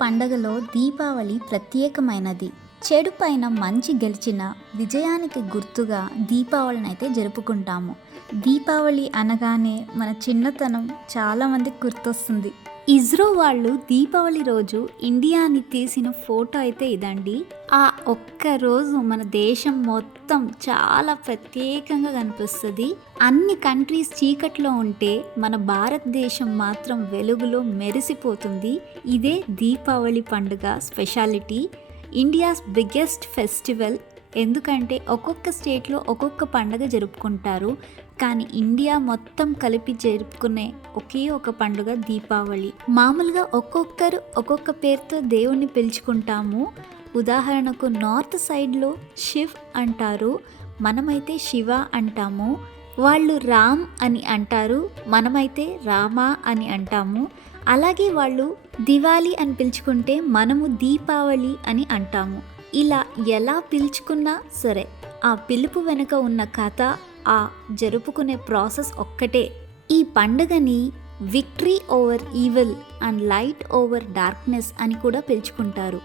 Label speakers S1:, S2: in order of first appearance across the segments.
S1: పండగలో దీపావళి ప్రత్యేకమైనది. చెడు పైన మంచి గెలిచిన విజయానికి గుర్తుగా దీపావళిని అయితే జరుపుకుంటాము. దీపావళి అనగానే మన చిన్నతనం చాలామందికి గుర్తొస్తుంది. ఇస్రో వాళ్ళు దీపావళి రోజు ఇండియాని తీసిన ఫోటో అయితే ఇదండి. ఆ ఒక్క రోజు మన దేశం మొత్తం చాలా ప్రత్యేకంగా కనిపిస్తుంది. అన్ని కంట్రీస్ చీకట్లో ఉంటే మన భారతదేశం మాత్రం వెలుగులో మెరిసిపోతుంది. ఇదే దీపావళి పండుగ స్పెషాలిటీ. India's biggest festival. ఎందుకంటే ఒక్కొక్క స్టేట్లో ఒక్కొక్క పండుగ జరుపుకుంటారు. కానీ ఇండియా మొత్తం కలిపి జరుపుకునే ఒకే ఒక పండుగ దీపావళి. మామూలుగా ఒక్కొక్కరు ఒక్కొక్క పేరుతో దేవుణ్ణి పిలుచుకుంటాము. ఉదాహరణకు నార్త్ సైడ్లో శివ్ అంటారు మనమైతే శివ అంటాము. వాళ్ళు రామ్ అని అంటారు మనమైతే రామ అని అంటాము. అలాగే వాళ్ళు దివాళీ అని పిలుచుకుంటే మనము దీపావళి అని అంటాము. ఇలా ఎలా పిలుచుకున్నా సరే ఆ పిలుపు వెనుక ఉన్న కథ ఆ జరుపుకునే ప్రాసెస్ ఒక్కటే. ఈ పండుగని victory over evil and light over darkness అని కూడా పిలుచుకుంటారు.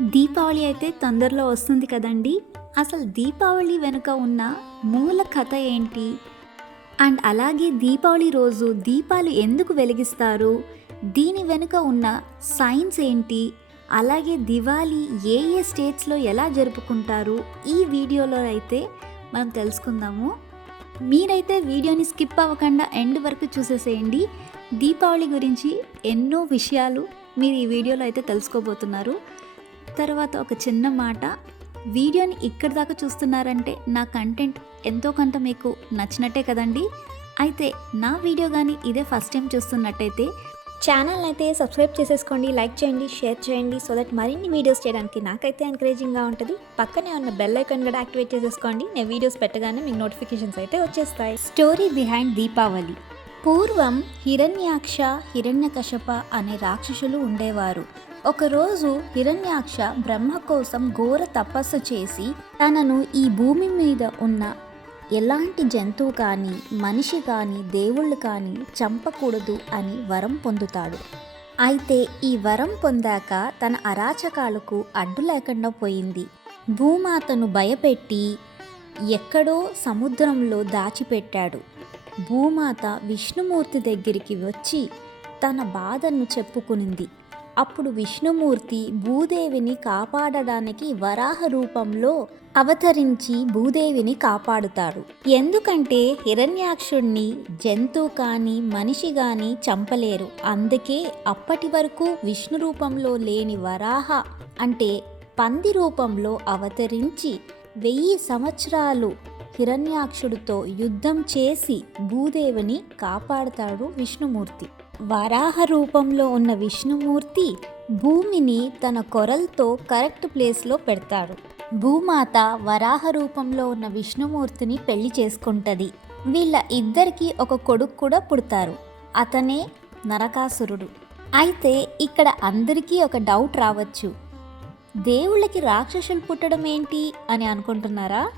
S1: దీపావళి అయితే తొందరలో వస్తుంది కదండి? అసలు దీపావళి వెనుక ఉన్న మూల కథ ఏంటి? అండ్ అలాగే దీపావళి రోజు దీపాలు ఎందుకు వెలిగిస్తారు? దీని వెనుక ఉన్న సైన్స్ ఏంటి? అలాగే దివాళీ ఏ ఏ స్టేట్స్లో ఎలా జరుపుకుంటారు? ఈ వీడియోలో అయితే మనం తెలుసుకుందాము. మీరైతే వీడియోని స్కిప్ అవ్వకుండా ఎండ్ వరకు చూసేసేయండి. దీపావళి గురించి ఎన్నో విషయాలు మీరు ఈ వీడియోలో అయితే తెలుసుకోబోతున్నారు. తర్వాత ఒక చిన్న మాట. వీడియోని ఇక్కడి దాకా చూస్తున్నారంటే నా కంటెంట్ ఎంతో కొంత మీకు నచ్చినట్టే కదండి. అయితే నా వీడియో కానీ ఇదే ఫస్ట్ టైం చూస్తున్నట్టయితే ఛానల్ అయితే సబ్స్క్రైబ్ చేసేసుకోండి లైక్ చేయండి షేర్ చేయండి సో దట్ మరిన్ని వీడియోస్ చేయడానికి నాకైతే ఎంకరేజింగ్గా ఉంటుంది. పక్కనే ఉన్న బెల్ ఐకాన్ కూడా యాక్టివేట్ చేసేసుకోండి నేను వీడియోస్ పెట్టగానే మీకు నోటిఫికేషన్స్ అయితే వచ్చేస్తాయి. స్టోరీ బిహైండ్ దీపావళి పూర్వం హిరణ్యాక్ష హిరణ్యకశప అనే రాక్షసులు ఉండేవారు. ఒకరోజు హిరణ్యాక్ష బ్రహ్మ కోసం ఘోర తపస్సు చేసి తనను ఈ భూమి మీద ఉన్న ఎలాంటి జంతువు కానీ మనిషి కానీ దేవుళ్ళు కానీ చంపకూడదు అని వరం పొందుతాడు. అయితే ఈ వరం పొందాక తన అరాచకాలకు అడ్డు లేకుండా పోయింది. భూమాతను భయపెట్టి ఎక్కడో సముద్రంలో దాచిపెట్టాడు. భూమాత విష్ణుమూర్తి దగ్గరికి వచ్చి తన బాధను చెప్పుకునింది. అప్పుడు విష్ణుమూర్తి భూదేవిని కాపాడడానికి వరాహ రూపంలో అవతరించి భూదేవిని కాపాడుతాడు. ఎందుకంటే హిరణ్యాక్షుణ్ణి జంతువు కానీ మనిషి కానీ చంపలేరు. అందుకే అప్పటి వరకు విష్ణు రూపంలో లేని వరాహ అంటే పంది రూపంలో అవతరించి వెయ్యి సంవత్సరాలు హిరణ్యాక్షుడితో యుద్ధం చేసి భూదేవిని కాపాడుతాడు విష్ణుమూర్తి. వరాహ రూపంలో ఉన్న విష్ణుమూర్తి భూమిని తన కొరలతో కరెక్ట్ ప్లేస్లో పెడతాడు. భూమాత వరాహ రూపంలో ఉన్న విష్ణుమూర్తిని పెళ్ళి చేసుకుంటది. వీళ్ళ ఇద్దరికి ఒక కొడుకు కూడా పుడతారు. అతనే నరకాసురుడు. అయితే ఇక్కడ అందరికీ ఒక డౌట్ రావచ్చు. దేవుళ్ళకి రాక్షసులు పుట్టడం ఏంటి అని అనుకుంటున్నారా?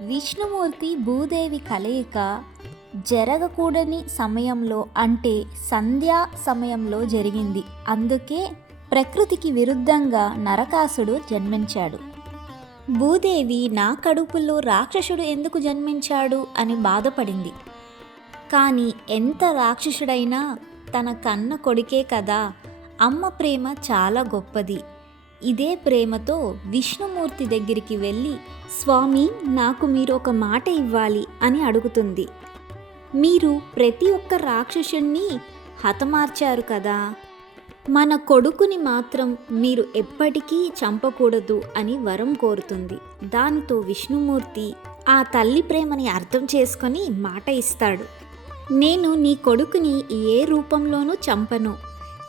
S1: విష్ణుమూర్తి భూదేవి కలయిక జరగకూడని సమయంలో అంటే సంధ్యా సమయంలో జరిగింది. అందుకే ప్రకృతికి విరుద్ధంగా నరకాసుడు జన్మించాడు. భూదేవి నా కడుపులో రాక్షసుడు ఎందుకు జన్మించాడు అని బాధపడింది. కానీ ఎంత రాక్షసుడైనా తన కన్న కొడుకే కదా. అమ్మ ప్రేమ చాలా గొప్పది. ఇదే ప్రేమతో విష్ణుమూర్తి దగ్గరికి వెళ్ళి స్వామి నాకు మీరు ఒక మాట ఇవ్వాలి అని అడుగుతుంది. మీరు ప్రతి ఒక్క రాక్షసుణ్ణి హతమార్చారు కదా. మన కొడుకుని మాత్రం మీరు ఎప్పటికీ చంపకూడదు అని వరం కోరుతుంది. దానితో విష్ణుమూర్తి ఆ తల్లి ప్రేమని అర్థం చేసుకొని మాట ఇస్తాడు. నేను నీ కొడుకుని ఏ రూపంలోనూ చంపను.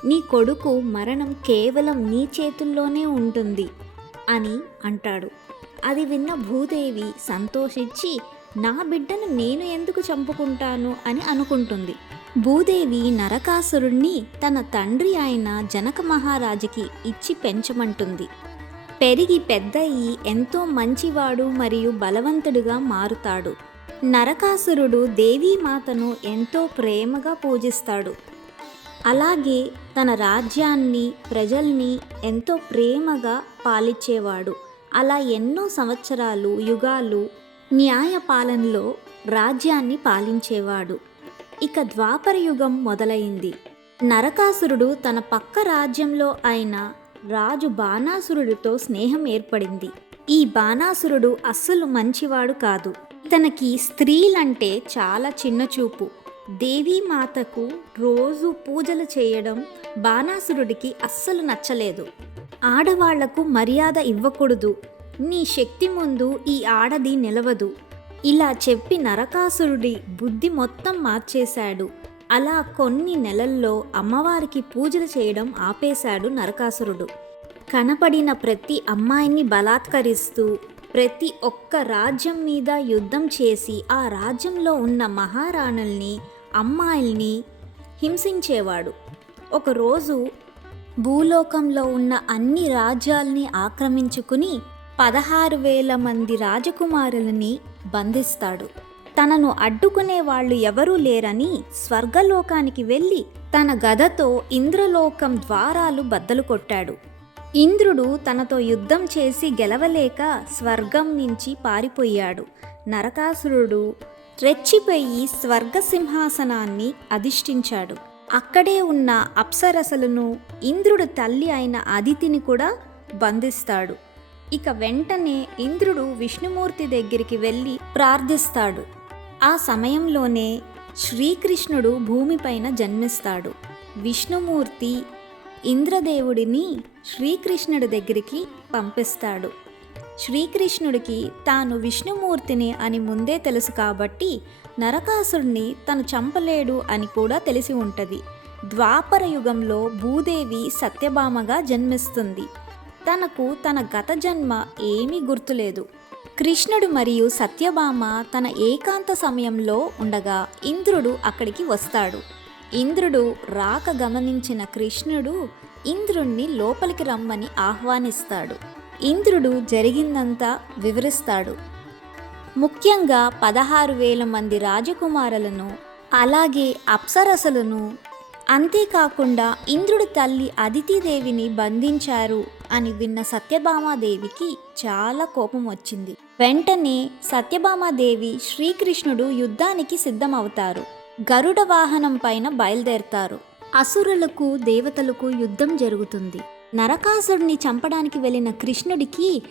S1: నీ కొడుకు మరణం కేవలం నీ చేతుల్లోనే ఉంటుంది అని అంటాడు. అది విన్న భూదేవి సంతోషించి నా బిడ్డను నేను ఎందుకు చంపుకుంటాను అని అనుకుంటుంది. భూదేవి నరకాసురుణ్ణి తన తండ్రి అయిన జనక మహారాజుకి ఇచ్చి పెంచమంటుంది. పెరిగి పెద్దయి ఎంతో మంచివాడు మరియు బలవంతుడిగా మారుతాడు. నరకాసురుడు దేవీమాతను ఎంతో ప్రేమగా పూజిస్తాడు. అలాగే తన రాజ్యాన్ని ప్రజల్ని ఎంతో ప్రేమగా పాలించేవాడు అలా ఎన్నో సంవత్సరాలు యుగాలు న్యాయ పాలనలో రాజ్యాన్ని పాలించేవాడు. ఇక ద్వాపర యుగం మొదలైంది. నరకాసురుడు తన పక్క రాజ్యంలో అయిన రాజు బాణాసురుడితో స్నేహం ఏర్పడింది. ఈ బాణాసురుడు అస్సలు మంచివాడు కాదు. ఇతనికి స్త్రీలంటే చాలా చిన్న చూపు. దేవీమాతకు రోజు పూజలు చేయడం బాణాసురుడికి అస్సలు నచ్చలేదు. ఆడవాళ్ళకు మర్యాద ఇవ్వకూడదు. నీ శక్తి ముందు ఈ ఆడది నిలవదు. ఇలా చెప్పి నరకాసురుడి బుద్ధి మొత్తం మార్చేశాడు. అలా కొన్ని నెలల్లో అమ్మవారికి పూజలు చేయడం ఆపేశాడు నరకాసురుడు. కనపడిన ప్రతి అమ్మాయిని బలాత్కరిస్తూ ప్రతి ఒక్క రాజ్యం మీద యుద్ధం చేసి ఆ రాజ్యంలో ఉన్న మహారాణుల్ని అమ్మాయిల్ని హింసించేవాడు. ఒకరోజు భూలోకంలో ఉన్న అన్ని రాజ్యాల్ని ఆక్రమించుకుని పదహారు వేల మంది రాజకుమారులని బంధిస్తాడు. తనను అడ్డుకునే వాళ్ళు ఎవరూ లేరని స్వర్గలోకానికి వెళ్ళి తన గదతో ఇంద్రలోకం ద్వారాలు బద్దలు కొట్టాడు. ఇంద్రుడు తనతో యుద్ధం చేసి గెలవలేక స్వర్గం నుంచి పారిపోయాడు. నరకాసురుడు రెచ్చిపోయి స్వర్గసింహాసనాన్ని అధిష్ఠించాడు. అక్కడే ఉన్న అప్సరసలను ఇంద్రుడు తల్లి అయిన అదితిని కూడా బంధిస్తాడు. ఇక వెంటనే ఇంద్రుడు విష్ణుమూర్తి దగ్గరికి వెళ్ళి ప్రార్థిస్తాడు. ఆ సమయంలోనే శ్రీకృష్ణుడు భూమిపైన జన్మిస్తాడు. విష్ణుమూర్తి ఇంద్రదేవుడిని శ్రీకృష్ణుడి దగ్గరికి పంపిస్తాడు. శ్రీకృష్ణుడికి తాను విష్ణుమూర్తిని అని ముందే తెలుసు కాబట్టి నరకాసుడిని తను చంపలేడు అని కూడా తెలిసి ఉంటుంది. ద్వాపర యుగంలో భూదేవి సత్యభామగా జన్మిస్తుంది. తనకు తన గత జన్మ ఏమీ గుర్తులేదు. కృష్ణుడు మరియు సత్యభామ తన ఏకాంత సమయంలో ఉండగా ఇంద్రుడు అక్కడికి వస్తాడు. ఇంద్రుడు రాక గమనించిన కృష్ణుడు ఇంద్రుణ్ణి లోపలికి రమ్మని ఆహ్వానిస్తాడు. ఇంద్రుడు జరిగిందంతా వివరిస్తాడు. ముఖ్యంగా పదహారు వేల మంది రాజకుమారులను అలాగే అప్సరసలను అంతేకాకుండా ఇంద్రుడి తల్లి అదితిదేవిని బంధించారు అని విన్న సత్యభామాదేవికి చాలా కోపం వచ్చింది. వెంటనే సత్యభామాదేవి శ్రీకృష్ణుడు యుద్ధానికి సిద్ధమవుతారు. గరుడ వాహనం పైన బయలుదేరతారు. అసురులకు దేవతలకు యుద్ధం జరుగుతుంది. నరకాసురుడిని చంపడానికి వెళ్ళిన కృష్ణుడికి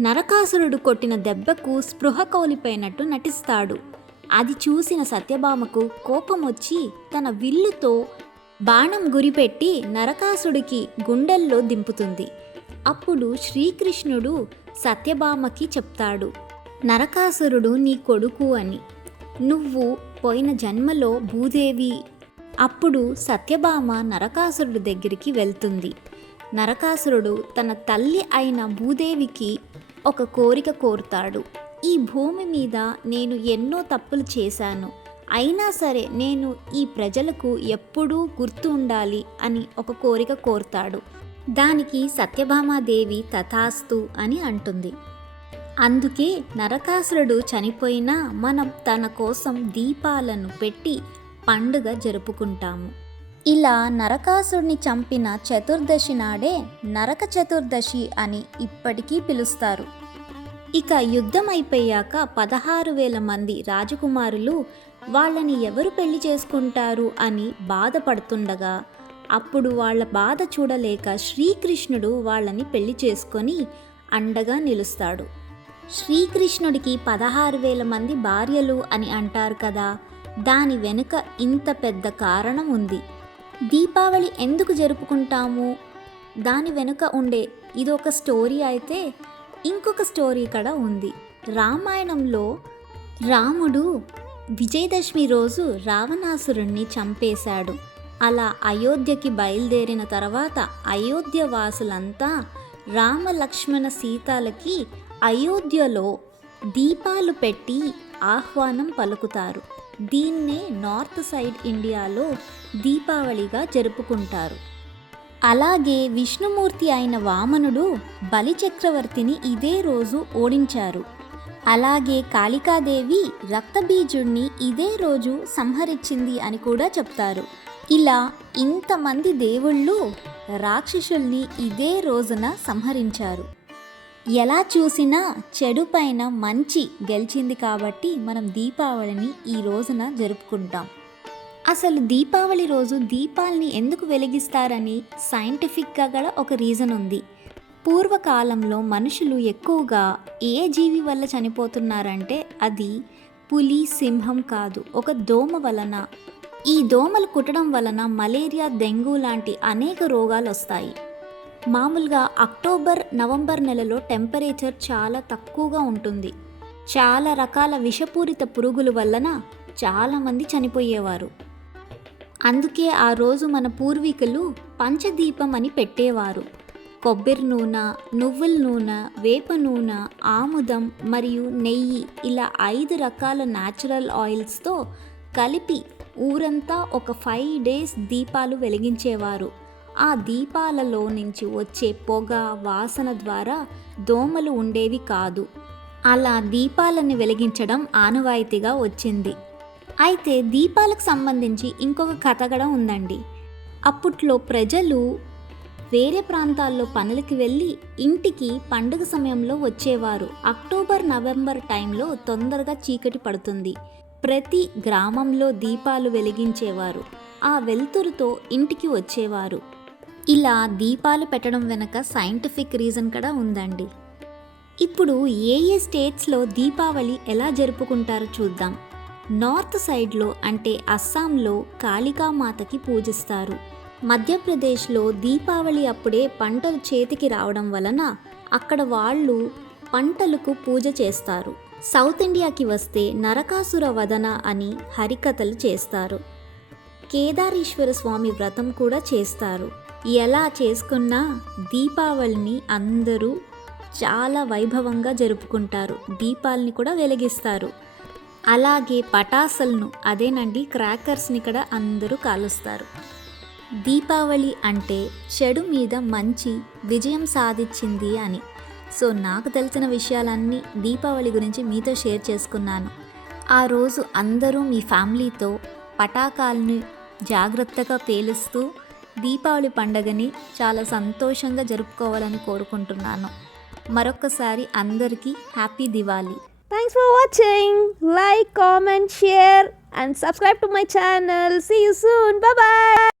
S1: నరకాసురుడు కొట్టిన దెబ్బకు స్పృహ కౌలిపోయినట్టు నటిస్తాడు. అది చూసిన సత్యభామకు కోపం వచ్చి తన విల్లుతో బాణం గురిపెట్టి నరకాసుడికి గుండెల్లో దింపుతుంది. అప్పుడు శ్రీకృష్ణుడు సత్యభామకి చెప్తాడు నరకాసురుడు నీ కొడుకు అని. నువ్వు పోయిన జన్మలో భూదేవి. అప్పుడు సత్యభామ నరకాసురుడి దగ్గరికి వెళ్తుంది. నరకాసురుడు తన తల్లి అయిన భూదేవికి ఒక కోరిక కోరుతాడు. ఈ భూమి మీద నేను ఎన్నో తప్పులు చేశాను. అయినా సరే నేను ఈ ప్రజలకు ఎప్పుడూ గుర్తు ఉండాలి అని ఒక కోరిక కోరుతాడు. దానికి సత్యభామాదేవి తథాస్తు అని అంటుంది. అందుకే నరకాసురుడు చనిపోయినా మనం తన కోసం దీపాలను పెట్టి పండుగ జరుపుకుంటాము. ఇలా నరకాసుడిని చంపిన చతుర్దశి నాడే నరక చతుర్దశి అని ఇప్పటికీ పిలుస్తారు. ఇక యుద్ధం అయిపోయాక పదహారు వేల మంది రాజకుమారులు వాళ్ళని ఎవరు పెళ్ళి చేసుకుంటారు అని బాధపడుతుండగా అప్పుడు వాళ్ళ బాధ చూడలేక శ్రీకృష్ణుడు వాళ్ళని పెళ్ళి చేసుకొని అండగా నిలుస్తాడు. శ్రీకృష్ణుడికి పదహారు వేల మంది భార్యలు అని అంటారు కదా దాని వెనుక ఇంత పెద్ద కారణం ఉంది. దీపావళి ఎందుకు జరుపుకుంటాము? దాని వెనుక ఉండే ఇది ఒక స్టోరీ అయితే ఇంకొక స్టోరీ కూడా ఉంది. రామాయణంలో రాముడు విజయదశమి రోజు రావణాసురుణ్ణి చంపేశాడు. అలా అయోధ్యకి బయలుదేరిన తర్వాత అయోధ్య వాసులంతా రామలక్ష్మణ సీతాలకి అయోధ్యలో దీపాలు పెట్టి ఆహ్వానం పలుకుతారు. దీన్నే నార్త్ సైడ్ ఇండియాలో దీపావళిగా జరుపుకుంటారు. అలాగే విష్ణుమూర్తి అయిన వామనుడు బలిచక్రవర్తిని ఇదే రోజు ఓడించారు. అలాగే కాళికాదేవి రక్తబీజుణ్ణి ఇదే రోజు సంహరించింది అని కూడా చెప్తారు. ఇలా ఇంతమంది దేవుళ్ళు రాక్షసుల్ని ఇదే రోజున సంహరించారు. ఎలా చూసినా చెడు పైన మంచి గెలిచింది కాబట్టి మనం దీపావళిని ఈ రోజున జరుపుకుంటాం. అసలు దీపావళి రోజు దీపాల్ని ఎందుకు వెలిగిస్తారని సైంటిఫిక్గా కూడా ఒక రీజన్ ఉంది. పూర్వకాలంలో మనుషులు ఎక్కువగా ఏ జీవి వల్ల చనిపోతున్నారంటే అది పులి సింహం కాదు. ఒక దోమ వలన. ఈ దోమలు కుట్టడం వలన మలేరియా డెంగ్యూ లాంటి అనేక రోగాలు వస్తాయి. మామూలుగా అక్టోబర్ నవంబర్ నెలలో టెంపరేచర్ చాలా తక్కువగా ఉంటుంది. చాలా రకాల విషపూరిత పురుగుల వలన చాలామంది చనిపోయేవారు. అందుకే ఆ రోజు మన పూర్వీకులు పంచదీపం అని పెట్టేవారు. కొబ్బరి నూనె నువ్వుల నూనె వేప నూనె ఆముదం మరియు నెయ్యి ఇలా ఐదు రకాల న్యాచురల్ ఆయిల్స్తో కలిపి ఊరంతా ఒక ఫైవ్ డేస్ దీపాలు వెలిగించేవారు. ఆ దీపాలలో నుంచి వచ్చే పొగ వాసన ద్వారా దోమలు ఉండేవి కాదు. అలా దీపాలను వెలిగించడం ఆనవాయితీగా వచ్చింది. అయితే దీపాలకు సంబంధించి ఇంకొక కథ కూడా ఉందండి. అప్పట్లో ప్రజలు వేరే ప్రాంతాల్లో పనులకి వెళ్ళి ఇంటికి పండుగ సమయంలో వచ్చేవారు. అక్టోబర్ నవంబర్ టైంలో తొందరగా చీకటి పడుతుంది. ప్రతి గ్రామంలో దీపాలు వెలిగించేవారు. ఆ వెలుతురుతో ఇంటికి వచ్చేవారు. ఇలా దీపాలు పెట్టడం వెనక సైంటిఫిక్ రీజన్ కూడా ఉందండి. ఇప్పుడు ఏ ఏ స్టేట్స్లో దీపావళి ఎలా జరుపుకుంటారో చూద్దాం. నార్త్ సైడ్లో అంటే అస్సాంలో కాళికామాతకి పూజిస్తారు. మధ్యప్రదేశ్లో దీపావళి అప్పుడే పంటలు చేతికి రావడం వలన అక్కడ వాళ్ళు పంటలకు పూజ చేస్తారు. సౌత్ ఇండియాకి వస్తే నరకాసుర వదన అని హరికథలు చేస్తారు. కేదారేశ్వర స్వామి వ్రతం కూడా చేస్తారు. ఎలా చేసుకున్నా దీపావళిని అందరూ చాలా వైభవంగా జరుపుకుంటారు. దీపాలని కూడా వెలిగిస్తారు. అలాగే పటాసలను అదేనండి క్రాకర్స్ని కూడా అందరూ కాలుస్తారు. దీపావళి అంటే చెడు మీద మంచి విజయం సాధించింది అని. సో నాకు తెలిసిన విషయాలన్నీ దీపావళి గురించి మీతో షేర్ చేసుకున్నాను. ఆ రోజు అందరూ మీ ఫ్యామిలీతో పటాకాలను జాగ్రత్తగా పేలుస్తూ దీపావళి పండగని చాలా సంతోషంగా జరుపుకోవాలని కోరుకుంటున్నాను. మరొక్కసారి అందరికీ happy Diwali.
S2: Thanks for watching like comment share and subscribe to my channel see you soon bye.